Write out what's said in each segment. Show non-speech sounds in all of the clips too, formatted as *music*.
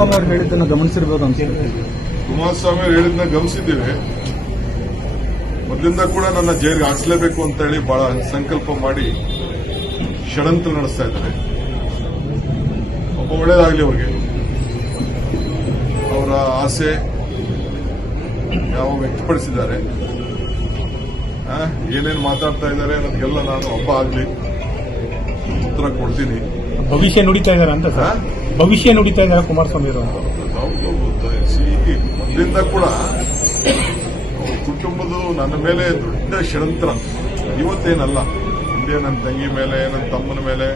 ಕುಮಾರಸ್ವಾಮಿ ಅವರು ಹೇಳಿದ್ದನ್ನು ಗಮನಿಸಿರ್ಬೋದು ಅಂತ ಕುಮಾರಸ್ವಾಮಿ ಅವರು ಹೇಳಿದ್ನ ಗಮನಿಸಿದ್ದೀವಿ. ಮೊದಲಿಂದ ಕೂಡ ನನ್ನ ಜೈಲಿಗೆ ಹಾಕ್ಸ್ಲೇಬೇಕು ಅಂತ ಹೇಳಿ ಬಹಳ ಸಂಕಲ್ಪ ಮಾಡಿ ಷಡಂತ್ರ ನಡೆಸ್ತಾ ಇದ್ದಾರೆ. ಒಬ್ಬ ಒಳ್ಳೇದಾಗಲಿ ಅವ್ರಿಗೆ. ಅವರ ಆಸೆ ಯಾವ ವ್ಯಕ್ತಪಡಿಸಿದ್ದಾರೆ. ಏನೇನು ಮಾತಾಡ್ತಾ ಇದ್ದಾರೆ ಅನ್ನೋದಕ್ಕೆಲ್ಲ ನಾನು ಹಬ್ಬ ಆಗ್ಲಿ. ಉತ್ತರ ಕೊಡ್ತೀನಿ. ಭವಿಷ್ಯ ನುಡಿತಾ ಇದಾರೆ ಅಂತ ಸರ್. ಭವಿಷ್ಯ ನುಡಿತಾ ಇದಾರೆ ಕುಮಾರಸ್ವಾಮಿ ಅವರು. ಮೊದಲಿಂದ ಕೂಡ ಕುಟುಂಬದ ನನ್ನ ಮೇಲೆ ದೊಡ್ಡ ಷಡಂತ್ರ ಇವತ್ತೇನಲ್ಲ ಹಿಂದೆ ನನ್ನ ತಂಗಿ ಮೇಲೆ ನನ್ನ ತಮ್ಮನ ಮೇಲೆ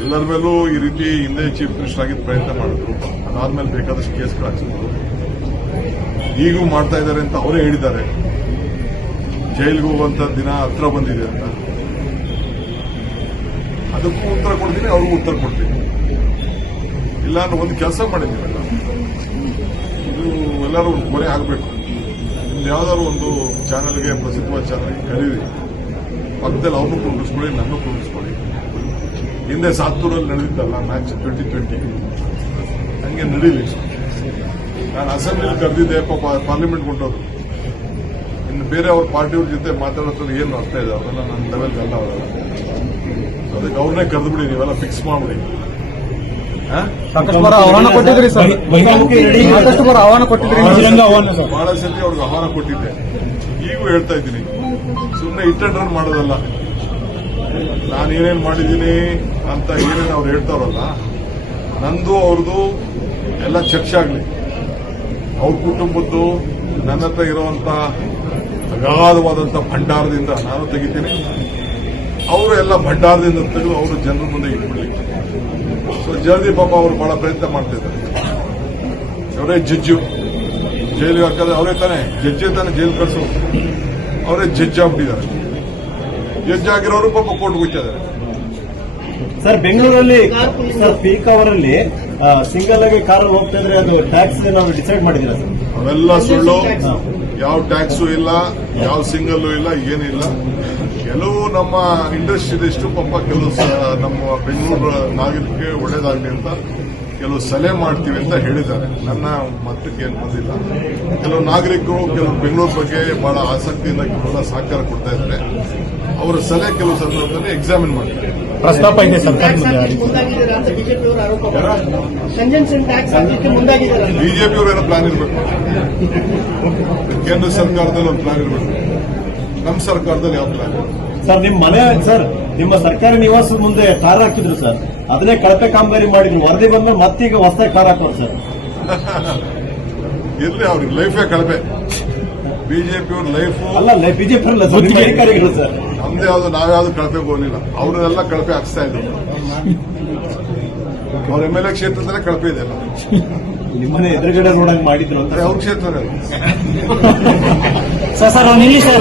ಎಲ್ಲರ ಮೇಲೂ ಈ ರೀತಿ ಹಿಂದೆ ಚೀಫ್ ಮಿನಿಸ್ಟರ್ ಆಗಿದ್ದ ಪ್ರಯತ್ನ ಮಾಡಿದ್ರು. ಅದಾದ್ಮೇಲೆ ಬೇಕಾದಷ್ಟು ಕೇಸ್ ಕಳಿಸಿದ್ರು ಈಗೂ ಮಾಡ್ತಾ ಇದ್ದಾರೆ ಅಂತ ಅವರೇ ಹೇಳಿದ್ದಾರೆ. ಜೈಲಿಗೆ ಹೋಗುವಂತ ದಿನ ಹತ್ರ ಬಂದಿದೆ ಅಂತ. ಅದಕ್ಕೂ ಉತ್ತರ ಕೊಡ್ತೀನಿ, ಅವ್ರಿಗೂ ಉತ್ತರ ಕೊಡ್ತೀನಿ. ಇಲ್ಲ ಅಂದ್ರೆ ಒಂದು ಕೆಲಸ ಮಾಡಿದ್ದೀವಲ್ಲ ಇದು ಎಲ್ಲರೂ ಒಂದು ಕೊನೆ ಆಗಬೇಕು ನಿಮ್ದು ಯಾವ್ದಾದ್ರು ಒಂದು ಚಾನಲ್ಗೆ ಪ್ರಸಿದ್ಧವಾದ ಚಾನಲ್ಗೆ ಕರೀರಿ. ಪಕ್ಕದಲ್ಲಿ ಅವ್ರನ್ನೂ ಕುಂಡಿಸ್ಕೊಳ್ಳಿ ನನ್ನೂ ಕುಂಡಿಸ್ಕೊಳ್ಳಿ ಹಿಂದೆ ಸಾತ್ತೂರಲ್ಲಿ ನಡೆದಿದ್ದಲ್ಲ ಮ್ಯಾಚ್ ಟ್ವೆಂಟಿ ಟ್ವೆಂಟಿ ಹಂಗೆ ನಡೀಲಿ. ನಾನು ಅಸೆಂಬ್ಲಿಲಿ ಕರೆದಿದ್ದೆ ಪಾರ್ಲಿಮೆಂಟ್ ಕೊಟ್ಟವರು. ಇನ್ನು ಬೇರೆ ಅವ್ರ ಪಾರ್ಟಿಯವ್ರ ಜೊತೆ ಮಾತಾಡೋದ್ರಲ್ಲಿ ಏನು ಅರ್ಥ ಇದೆ? ಅವರೆಲ್ಲ ನನ್ನ ಲೆವೆಲ್ಗೆಲ್ಲ ಅವರೆಲ್ಲ ಅದಕ್ಕೆ ಅವ್ರನ್ನೇ ಕರೆದ್ಬಿಡಿ ನೀವೆಲ್ಲ ಫಿಕ್ಸ್ ಮಾಡ್ಬಿಡಿ. ಸಾಕಷ್ಟು ಬಾರ ಆಹ್ವಾನ ಕೊಟ್ಟಿದ್ರಿ ಸರ್. ಸಾಕಷ್ಟು ಬಾರ ಆಹ್ವಾನ ಕೊಟ್ಟಿದ್ರಿ ಬಹಿರಂಗ ಆಹ್ವಾನ ಸರ್. ಬಹಳ ಸತಿ ಅವ್ರಿಗೆ ಆಹ್ವಾನ ಕೊಟ್ಟಿದ್ದೆ. ಈಗೂ ಹೇಳ್ತಾ ಇದ್ದೀನಿ. ಸುಮ್ಮನೆ ಇಟ್ ರನ್ ಮಾಡೋದಲ್ಲ. ನಾನು ಏನೇನ್ ಮಾಡಿದ್ದೀನಿ ಅಂತ ಏನೇನು ಅವ್ರು ಹೇಳ್ತಾರಲ್ಲ ನಂದು ಅವ್ರದ್ದು ಎಲ್ಲ ಚರ್ಚೆ ಆಗಲಿ. ಅವ್ರ ಕುಟುಂಬದ್ದು ನನ್ನ ಹತ್ರ ಇರುವಂತ ಅಗಾಧವಾದಂತ ಭಂಡಾರದಿಂದ ನಾನು ತೆಗಿತೀನಿ. ಅವರು ಎಲ್ಲ ಭಂಡಾರದಿಂದ ತೆಗೆದು ಅವರು ಜನರ ಮುಂದೆ ಇಟ್ಬಿಡ್ಲಿ ಸೊ ಜಲ್ದಿ ಪಾಪ ಅವರು ಬಹಳ ಪ್ರಯತ್ನ ಮಾಡ್ತಿದ್ದಾರೆ. ಅವರೇ ಜಜ್ಜು ಜೈಲಿಗೆ ಹಾಕಿದ್ರೆ ಅವರೇ ತಾನೇ ಜಜ್ಜೆ ತಾನೇ ಜೈಲು ಕಳಿಸೋ ಅವರೇ ಜಡ್ಜ್ ಆಗ್ಬಿಟ್ಟಿದ್ದಾರೆ. ಜಡ್ಜ್ ಆಗಿರೋರು ಪಾಪ ಕೋರ್ಟ್ ಹೋಗ್ತಿದ್ದಾರೆ ಸರ್ ಬೆಂಗಳೂರಲ್ಲಿ ಸರ್ ಪೀಕ್ ಅವರಲ್ಲಿ ಸಿಂಗಲ್ ಆಗಿ ಕಾರ್ ಹೋಗ್ತಾ ಇದ್ರೆ ಅದು ಟ್ಯಾಕ್ಸ್ ನಾವು ಡಿಸೈಡ್ ಮಾಡಿದಿರ ಸರ್ ಅವೆಲ್ಲ ಸುಳ್ಳು. ಯಾವ ಟ್ಯಾಕ್ಸು ಇಲ್ಲ ಯಾವ ಸಿಂಗಲ್ ಇಲ್ಲ ಏನಿಲ್ಲ. ಕೆಲವು ನಮ್ಮ ಇಂಡಸ್ಟ್ರಿಯಲಿಸ್ಟು ಪಾಪ ಕೆಲವು ಸ- ನಮ್ಮ ಬೆಂಗಳೂರು ನಾಗರಿಕರಿಗೆ ಒಳ್ಳೇದಾಗಲಿ ಅಂತ ಕೆಲವು ಸಲಹೆ ಮಾಡ್ತೀವಿ ಅಂತ ಹೇಳಿದ್ದಾರೆ. ನನ್ನ ಮತಕ್ಕೆ ಏನು ಬಂದಿಲ್ಲ. ಕೆಲವು ನಾಗರಿಕರು ಕೆಲವು ಬೆಂಗಳೂರು ಬಗ್ಗೆ ಬಹಳ ಆಸಕ್ತಿಯಿಂದ ಕೆಲವೆಲ್ಲ ಸಹಕಾರ ಕೊಡ್ತಾ ಇದ್ದಾರೆ. ಅವರ ಸಲಹೆ ಕೆಲವು ಸಂದರ್ಭದಲ್ಲಿ ಎಕ್ಸಾಮಿನ್ ಮಾಡ್ತಾರೆ. ಪ್ರಸ್ತಾಪ ಇದೆ. ಬಿಜೆಪಿಯವರು ಏನೋ ಪ್ಲಾನ್ ಇರಬೇಕು. ಕೇಂದ್ರ ಸರ್ಕಾರದಲ್ಲಿ ಒಂದು ಪ್ಲಾನ್ ಇರಬೇಕು. ನಮ್ಮ ಸರ್ಕಾರದಲ್ಲಿ ಯಾವ ಪ್ಲಾನ್ ಸರ್ ನಿಮ್ ಮನೆ ಸರ್ ನಿಮ್ಮ ಸರ್ಕಾರಿ ನಿವಾಸದ ಮುಂದೆ ಕಾರ್ ಹಾಕಿದ್ರು ಸರ್. ಅದನ್ನೇ ಕಳಪೆ ಕಾಮಗಾರಿ ಮಾಡಿದ್ರು. ವರದಿ ಬಂದ್ರೆ ಮತ್ತೀಗ ಹೊಸದಾಗಿ ಕಾರ್ ಹಾಕೋರು ಸರ್. *laughs* ಇರ್ಲಿ ಅವ್ರಿಗೆ. ಲೈಫೇ ಕಳಪೆ. ಬಿಜೆಪಿಯವ್ರ ಲೈಫ್ ಅಲ್ಲ ಬಿಜೆಪಿ ಅಲ್ಲ ಸರ್. ನಿಮ್ಮ ಅಧಿಕಾರಿಗಳು ಸರ್. ನಮ್ದು ಯಾವ್ದು ನಾವ್ಯಾವ್ದು ಕಳಪೆ ಹೋಗ್ಲಿಲ್ಲ ಅವ್ರನ್ನೆಲ್ಲ ಕಳಪೆ ಹಾಕ್ಸ್ತಾ ಇದ್ರು. ಅವ್ರ ಎಂ ಎಲ್ ಎ ಕ್ಷೇತ್ರದಲ್ಲೇ ಕಳಪೆ ಇದೆ ಅಲ್ಲ ನಿಮ್ಮನೆ ಎದುರುಗಡೆ ನೋಡಂಗ್ ಮಾಡಿದ್ರು ಅಂತ ಅವ್ರ ಕ್ಷೇತ್ರ *laughs* ಸರ್ ಸರ್ ನಿಲ್ಲಿ ಸರ್